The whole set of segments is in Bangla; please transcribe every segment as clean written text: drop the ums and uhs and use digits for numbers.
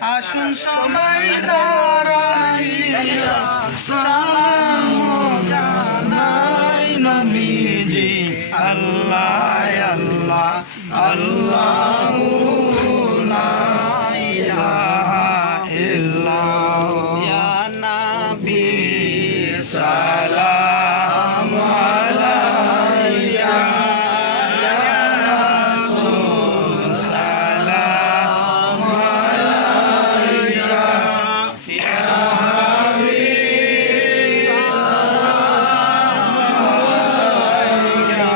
আসুন সবাই দাঁড়াইয়া সালাম জানাই নবীজি আল্লাহ আল্লাহ আল্লাহু লা ইলাহা ইল্লাহু ইয়া নবী সালাম আলাইকা ইয়া রাসূল সালাম আলাইকা ইয়া হাবিব সালাম আলাইকা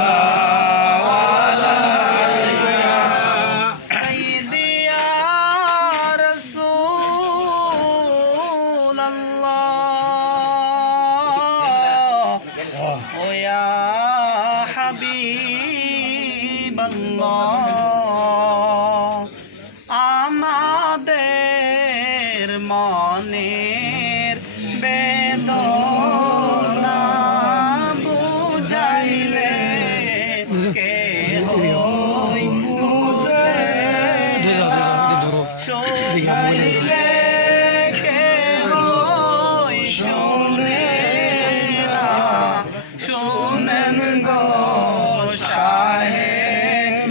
সালাওয়াতুল্লাহ আলাইকা সাইয়্যিদি ইয়া রাসূলুল্লাহ ও ইয়া হাবিবাল্লাহ আমাদের মনের বেদনা বুঝাইলে কে হই বুঝে শোনাইলে কে হই শোনে না শোনেন গো শাহে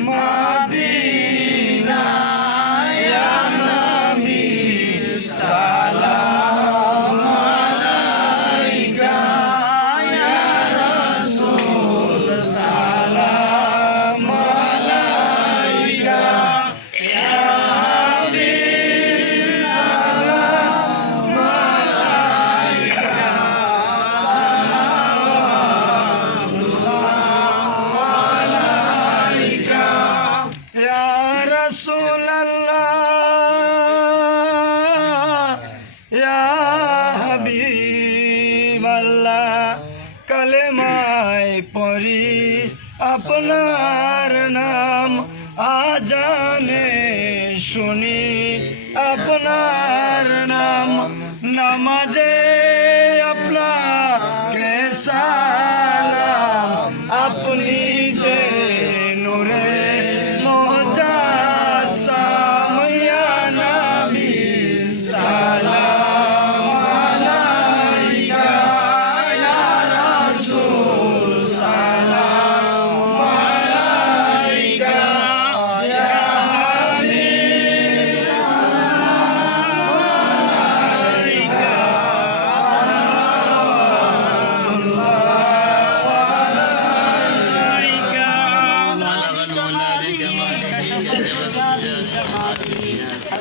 মদিনা ইয়া নবী সালাম আলাইকা ইয়া রাসূল সালাম আলাইকা ইয়া হাবিব সালাম আলাইকা ইয়া রাসূলুল্লাহ ইয়া হাবিবাল্লাহ কালেমায় পড়ি আপনার নাম আজানে শুনি আপনার নাম নামাজে আপনাকে সালাম আপনি যে নূরে মুজাসসাম ইয়া নবী সালাম আলাইকা ইয়া রাসূল সালাম আলাইকা ইয়া হাবিব সালাম আলাইকা